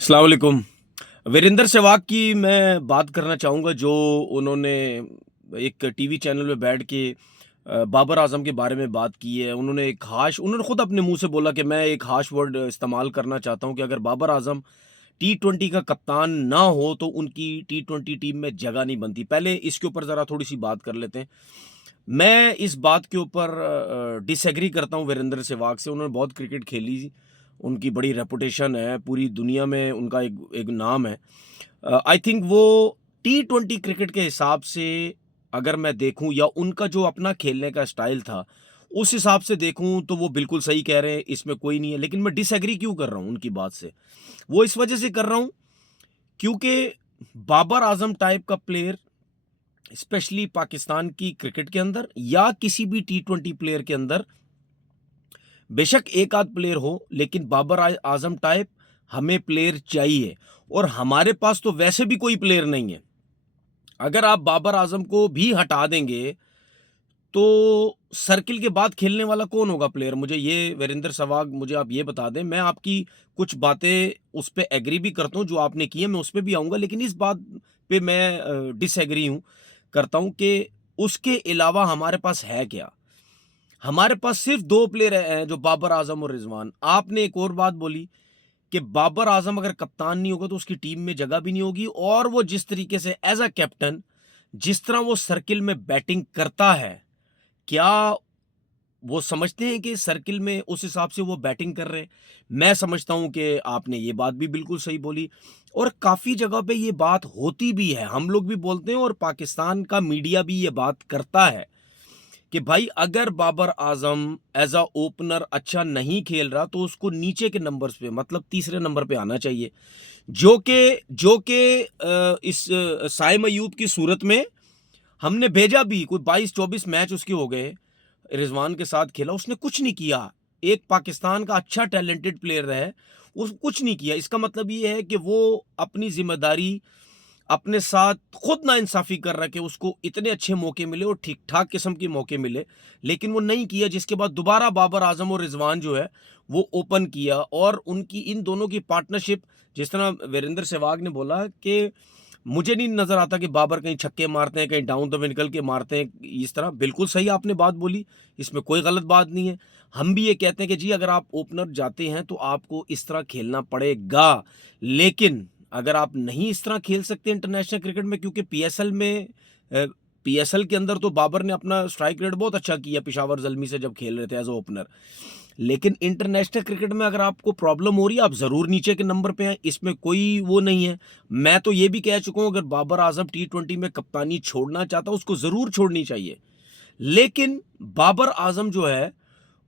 अस्सलाम वालेकुम। वीरेंद्र सहवाग की मैं बात करना चाहूँगा जो उन्होंने एक टीवी चैनल पे बैठ के बाबर आज़म के बारे में बात की है। उन्होंने खुद अपने मुँह से बोला कि मैं एक हार्श वर्ड इस्तेमाल करना चाहता हूँ कि अगर बाबर आज़म टी20 का कप्तान ना हो तो उनकी टी20 टीम में जगह नहीं बनती। पहले इसके ऊपर ज़रा थोड़ी-सी बात कर लेते हैं। मैं इस बात के ऊपर डिसएग्री करता हूँ वीरेंद्र सहवाग से। उन्होंने बहुत क्रिकेट खेली, उनकी बड़ी रेपुटेशन है, पूरी दुनिया में उनका एक एक नाम है। आई थिंक वो टी20 क्रिकेट के हिसाब से अगर मैं देखूँ या उनका जो अपना खेलने का स्टाइल था, उस हिसाब से देखूँ तो वो बिल्कुल सही कह रहे हैं, इसमें कोई नहीं है। लेकिन मैं डिसएग्री क्यों कर रहा हूँ उनकी बात से? वो इस वजह से कर रहा हूँ क्योंकि बाबर आज़म टाइप का प्लेयर स्पेशली पाकिस्तान की क्रिकेट के अंदर या किसी भी टी20 प्लेयर के अंदर बेशक एक आध प्लेयर हो, लेकिन बाबर आजम टाइप हमें प्लेयर चाहिए और हमारे पास तो वैसे भी कोई प्लेयर नहीं है। अगर आप बाबर आजम को भी हटा देंगे तो सर्किल के बाद खेलने वाला कौन होगा प्लेयर? मुझे ये वीरेंद्र सहवाग मुझे आप ये बता दें। मैं आपकी कुछ बातें उस पे एग्री भी करता हूँ जो आपने की है, मैं उस पे भी आऊँगा, लेकिन इस बात पे मैं डिसएग्री करता हूँ कि उसके अलावा हमारे पास है क्या? हमारे पास सिर्फ 2 प्लेयर हैं जो बाबर आज़म और रिज़वान। आपने एक और बात बोली कि बाबर आज़म अगर कप्तान नहीं होगा तो उसकी टीम में जगह भी नहीं होगी और वो जिस तरीके से एज़ अ कैप्टन जिस तरह वो सर्किल में बैटिंग करता है, क्या वो समझते हैं कि सर्किल में उस हिसाब से वो बैटिंग कर रहे हैं? मैं समझता हूँ कि आपने ये बात भी बिल्कुल सही बोली और काफ़ी जगह पे ये बात होती भी है। हम लोग भी बोलते हैं और पाकिस्तान का मीडिया भी ये बात करता है कि भाई अगर Babar Azam as a opener अच्छा नहीं खेल रहा तो उसको नीचे के नंबर्स पे मतलब तीसरे नंबर पे आना चाहिए जो कि इस साइम अयूब की सूरत में हमने भेजा भी। कोई 22-24 मैच उसके हो गए, रिजवान के साथ खेला, उसने कुछ नहीं किया। एक पाकिस्तान का अच्छा टैलेंटेड प्लेयर है, उस कुछ नहीं किया। इसका मतलब ये है कि वो अपनी जिम्मेदारी अपने साथ खुद नाइंसाफ़ी कर रहा है कि उसको इतने अच्छे मौके मिले और ठीक-ठाक किस्म के मौके मिले, लेकिन वो नहीं किया, जिसके बाद दोबारा बाबर आज़म और रिज़वान जो है, वो ओपन किया और उनकी इन दोनों की पार्टनरशिप जिस तरह वीरेंद्र सहवाग ने बोला कि मुझे नहीं नज़र आता कि बाबर कहीं छक्के मारते हैं, कहीं डाउन द वे निकल के मारते हैं, इस तरह। बिल्कुल सही आपने बात बोली, इसमें कोई गलत बात नहीं है। हम भी ये कहते हैं कि जी अगर आप ओपनर जाते हैं, तो आपको इस तरह खेलना पड़ेगा। लेकिन अगर आप नहीं इस तरह खेल सकते इंटरनेशनल क्रिकेट में, क्योंकि पीएसएल में पीएसएल के अंदर तो बाबर ने अपना स्ट्राइक रेट बहुत अच्छा किया पेशावर ज़ल्मी से जब खेल रहे थे एज अ ओपनर। लेकिन इंटरनेशनल क्रिकेट में अगर आपको प्रॉब्लम हो रही है, आप ज़रूर नीचे के नंबर पे हैं, इसमें कोई वो नहीं है। मैं तो ये भी कह चुका हूँ अगर बाबर आज़म टी20 में कप्तानी छोड़ना चाहता है, उसको ज़रूर छोड़नी चाहिए। लेकिन बाबर आज़म जो है,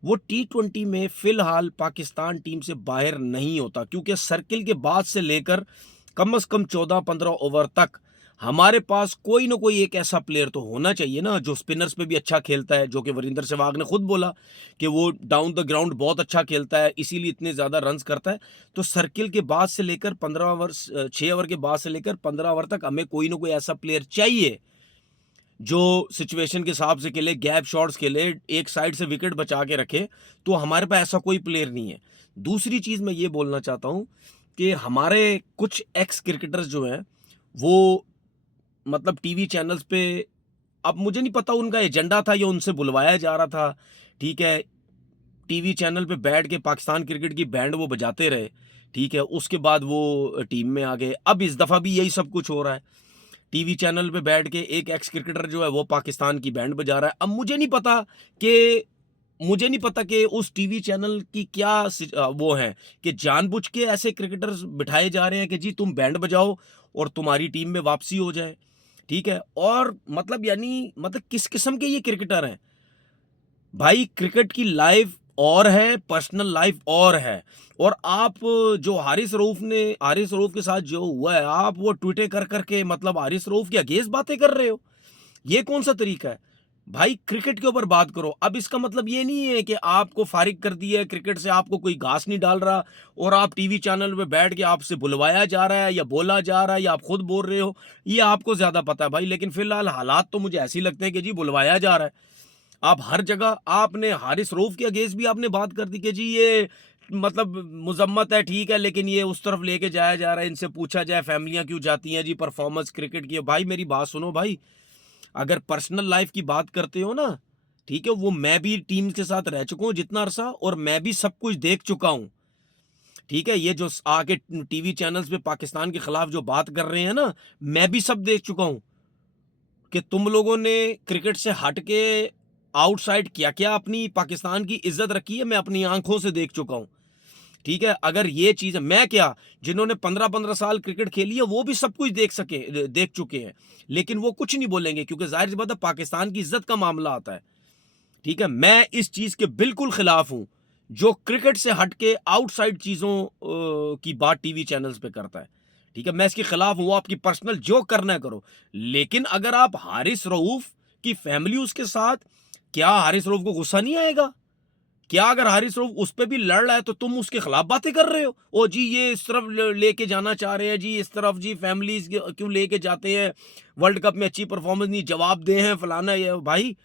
वो टी20 में फ़िलहाल पाकिस्तान टीम से बाहर नहीं होता क्योंकि सर्किल के बाद से लेकर कम से कम 14-15 ओवर तक हमारे पास कोई ना कोई एक ऐसा प्लेयर तो होना चाहिए ना जो स्पिनर्स पे भी अच्छा खेलता है, जो कि वीरेंद्र सहवाग ने खुद बोला कि वो डाउन द ग्राउंड बहुत अच्छा खेलता है, इसीलिए इतने ज़्यादा रन्स करता है। तो सर्किल के बाद से लेकर 15 ओवर 6 ओवर के बाद से लेकर 15 ओवर तक हमें कोई ना कोई ऐसा प्लेयर चाहिए जो सिचुएशन के हिसाब से खेले, गैप शॉट्स खेले, एक साइड से विकेट बचा के रखे, तो हमारे पास ऐसा कोई प्लेयर नहीं है। दूसरी चीज़ मैं ये बोलना चाहता हूँ कि हमारे कुछ एक्स क्रिकेटर्स जो हैं, वो मतलब टीवी चैनल्स पे, अब मुझे नहीं पता उनका एजेंडा था या उनसे बुलवाया जा रहा था, ठीक है? टीवी चैनल पे बैठ के पाकिस्तान क्रिकेट की बैंड वो बजाते रहे, ठीक है? उसके बाद वो टीम में आ गए। अब इस दफ़ा भी यही सब कुछ हो रहा है। टीवी चैनल पे बैठ के एक एक्स क्रिकेटर जो है वो पाकिस्तान की बैंड बजा रहा है। अब मुझे नहीं पता कि उस टीवी चैनल की क्या वो है कि जानबूझ के ऐसे क्रिकेटर्स बिठाए जा रहे हैं कि जी तुम बैंड बजाओ और तुम्हारी टीम में वापसी हो जाए, ठीक है? और मतलब यानी मतलब किस किस्म के ये क्रिकेटर हैं? भाई क्रिकेट की लाइफ और है, पर्सनल लाइफ और है। और आप जो हारिस रऊफ के साथ जो हुआ है, आप वो ट्वीटें कर करके मतलब हारिस रऊफ के अगेंस्ट बातें कर रहे हो। ये कौन सा तरीका है? भाई क्रिकेट के ऊपर बात करो। अब इसका मतलब ये नहीं है कि आपको फारिग कर दिया है क्रिकेट से, आपको कोई घास नहीं डाल रहा और आप टीवी चैनल पे बैठ के आपसे बुलवाया जा रहा है या बोला जा रहा है या आप खुद बोल रहे हो, ये आपको ज्यादा पता है भाई। लेकिन फिलहाल हालात तो मुझे ऐसे ही लगते हैं कि जी बुलवाया जा रहा है। आप हर जगह आपने हारिस रऊफ के अगेंस्ट भी आपने बात कर दी कि जी ये मतलब मुज़म्मत है, ठीक है, लेकिन ये उस तरफ लेके जाया जा रहा है, इनसे पूछा जाए फैमिलियाँ क्यों जाती हैं जी परफॉर्मेंस क्रिकेट की। भाई मेरी बात सुनो भाई, अगर पर्सनल लाइफ की बात करते हो ना, ठीक है, वो मैं भी टीम के साथ रह चुका हूँ जितना अरसा, और मैं भी सब कुछ देख चुका हूँ। ठीक है, ये जो आके टीवी चैनल्स पे पाकिस्तान के खिलाफ जो बात कर रहे हैं ना, मैं भी सब देख चुका हूँ कि तुम लोगों ने क्रिकेट से हट के आउटसाइड क्या क्या अपनी पाकिस्तान की इज्जत रखी है, मैं अपनी आंखों से देख चुका हूँ। ठीक है, अगर ये चीज मैं क्या, जिन्होंने 15-15 साल क्रिकेट खेली है वो भी सब कुछ देख चुके हैं, लेकिन वो कुछ नहीं बोलेंगे क्योंकि जाहिर सी बात है पाकिस्तान की इज्जत का मामला आता है। ठीक है, मैं इस चीज के बिल्कुल खिलाफ हूं जो क्रिकेट से हटके आउटसाइड चीजों की बात टीवी चैनल्स पे करता है। ठीक है, मैं इसके खिलाफ हूं, वो आपकी पर्सनल जो करना है करो, लेकिन अगर आप हारिस रऊफ की फैमिली उसके साथ, क्या हारिस रऊफ को गुस्सा नहीं आएगा? क्या अगर हारिस रऊफ उस पे भी लड़ रहा है तो तुम उसके खिलाफ बातें कर रहे हो? ओ जी ये इस तरफ लेके जाना चाह रहे हैं जी, इस तरफ जी फैमिलीज क्यों लेके जाते हैं, वर्ल्ड कप में अच्छी परफॉर्मेंस नहीं, जवाब दे हैं फलाना। ये भाई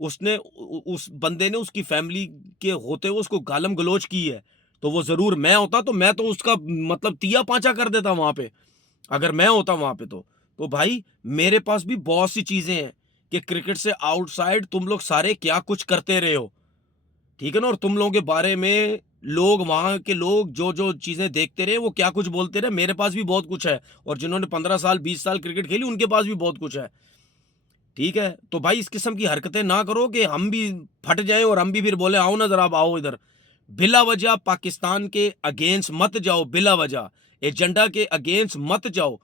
उसने उस बंदे ने उसकी फैमिली के होते हुए उसको गालम गलोच की है, तो वो जरूर मैं होता तो मैं तो उसका मतलब तिया पांचा कर देता वहां पे, अगर मैं होता वहां पे तो भाई मेरे पास भी बहुत सी चीजें हैं कि क्रिकेट से आउटसाइड तुम लोग सारे क्या कुछ करते रहे हो। ठीक है ना, और तुम लोगों के बारे में लोग, वहां के लोग जो जो चीजें देखते रहे वो क्या कुछ बोलते रहे, मेरे पास भी बहुत कुछ है, और जिन्होंने 15 साल 20 साल क्रिकेट खेली उनके पास भी बहुत कुछ है। ठीक है, तो भाई इस किस्म की हरकतें ना करो कि हम भी फट जाएं और हम भी फिर बोले आओ ना जरा आप आओ इधर। बिला वजह पाकिस्तान के अगेंस्ट मत जाओ, बिला वजह एजेंडा के अगेंस्ट मत जाओ।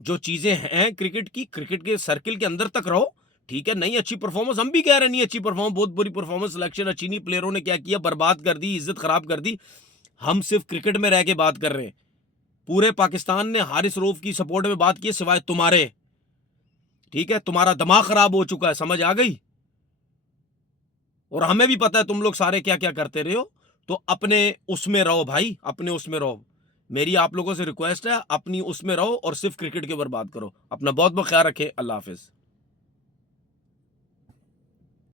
जो चीजें हैं क्रिकेट की, क्रिकेट के सर्किल के अंदर तक रहो। ठीक है, नहीं अच्छी परफॉर्मेंस, हम भी कह रहे हैं नहीं अच्छी परफॉर्मेंस, बहुत बुरी परफॉर्मेंस, सिलेक्शन अच्छी नहीं, प्लेयरों ने क्या किया, बर्बाद कर दी, इज्जत खराब कर दी। हम सिर्फ क्रिकेट में रह के बात कर रहे हैं। पूरे पाकिस्तान ने हारिस रऊफ की सपोर्ट में बात की सिवाय तुम्हारे। ठीक है, तुम्हारा दिमाग खराब हो चुका है, समझ आ गई? और हमें भी पता है तुम लोग सारे क्या क्या करते रहे हो, तो अपने उसमें रहो भाई, अपने उसमें रहो। मेरी आप लोगों से रिक्वेस्ट है, अपनी उसमें रहो और सिर्फ क्रिकेट के ऊपर बात करो। अपना बहुत बहुत ख्याल रखें। अल्लाह हाफिज।